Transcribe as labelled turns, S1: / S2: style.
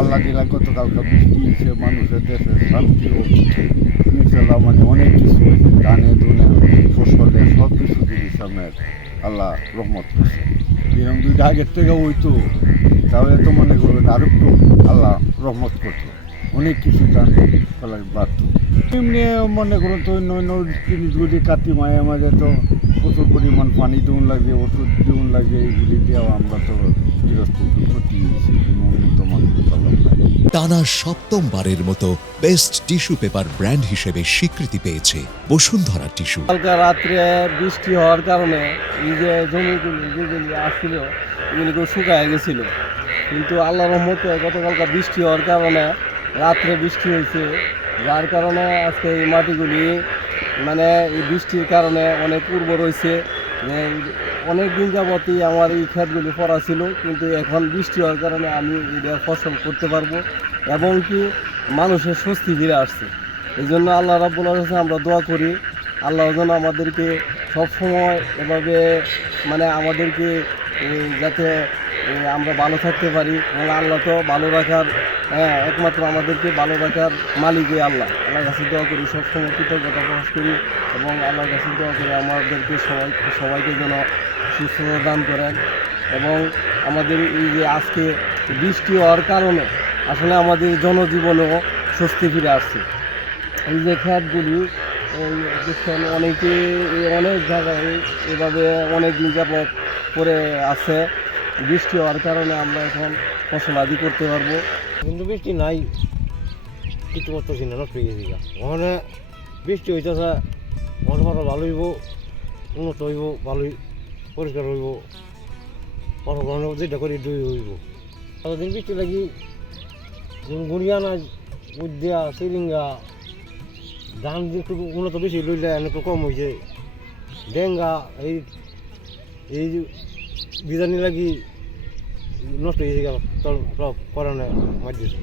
S1: আল্লাহ দিলা গতকালকে বৃষ্টি হয়েছে মানুষের দেশে শান্তি ইনশাল্লাহ মানে অনেক কিছু ধানে দুনে, ফসলে সব কিছু জিনিস আমার আল্লাহ রহমত করছে। এরকম যদি আগের থেকে হইতো, তাহলে তো মনে করবেন আরও একটু আল্লাহ রহমত করতো। অনেক কিছু দান ফেলার এমনি মনে করুন তো অন্য অন্য জিনিসগুলি কাটি মায়ে আমাদের তো প্রচুর পরিমাণ পানি দেউন লাগে, ওষুধ দেউন লাগে এইগুলি দিয়েও আমরা তো গৃহস্থ ক্ষতি হয়েছি কোনো উন্নত
S2: টানা সপ্তমবারের মতো বেস্ট টিস্যু পেপার ব্র্যান্ড হিসেবে স্বীকৃতি পেয়েছে বসুন্ধরা টিস্যু।
S3: কালকে রাত্রে বৃষ্টি হওয়ার কারণে এই যে জমিগুলি যেগুলি আসছিল এগুলি শুকায় গেছিল। কিন্তু আল্লাহ রহমতে গতকালকে বৃষ্টি হওয়ার কারণে রাত্রে বৃষ্টি হয়েছে। যার কারণে আজকে এই মাটিগুলি মানে এই বৃষ্টির কারণে অনেক উর্বর হয়েছে। অনেক দিন যাবতই আমার এই ক্ষেতগুলি পড়া ছিল, কিন্তু এখন বৃষ্টি হওয়ার কারণে আমি এটা ফসল করতে পারব এবং কি মানুষের স্বস্তি ফিরে আসছে। এই জন্য আল্লাহ রাবুল্লার কাছে আমরা দোয়া করি, আল্লাহ যেন আমাদেরকে সবসময় এভাবে মানে আমাদেরকে যাতে আমরা ভালো থাকতে পারি। এবং আল্লাহ তো ভালো রাখার হ্যাঁ একমাত্র আমাদেরকে ভালো রাখার মালিকই আল্লাহ। আল্লাহর কাছে দোয়া করি, সবসময় কৃতজ্ঞতা প্রকাশ করি এবং আল্লাহর কাছে দোয়া করি আমাদেরকে সবাই, সবাইকে যেন সুস্থতা দান করেন। এবং আমাদের এই যে আজকে বৃষ্টি হওয়ার কারণে আসলে আমাদের জনজীবনেও স্বস্তি ফিরে আসছে। এই যে খ্যাতগুলি দেখছেন অনেকে অনেক জায়গায় এভাবে অনেক দিন পরে আছে। বৃষ্টি হওয়ার কারণে আমরা এখন ফসল আদি করতে পারব।
S4: কিন্তু বৃষ্টি নাই, কিছু করতেছি না, নষ্ট ওখানে বৃষ্টি হইতেছে ফসল ভালো হইব, উন্নত হইব, ভালোই, পরিষ্কার হইব। ফসল গ্রহণ যেটা করি দুই হইব। এতদিন বৃষ্টি লাগি গুড়িয়ানা উদ্যা সিরিঙ্গা, ধান একটু উন্নত বেশি লইলে একটু কম হয়েছে ডেঙ্গা, এই এই বিজানি লাগি নষ্ট হয়ে গেল সব করানো মার দিয়েছে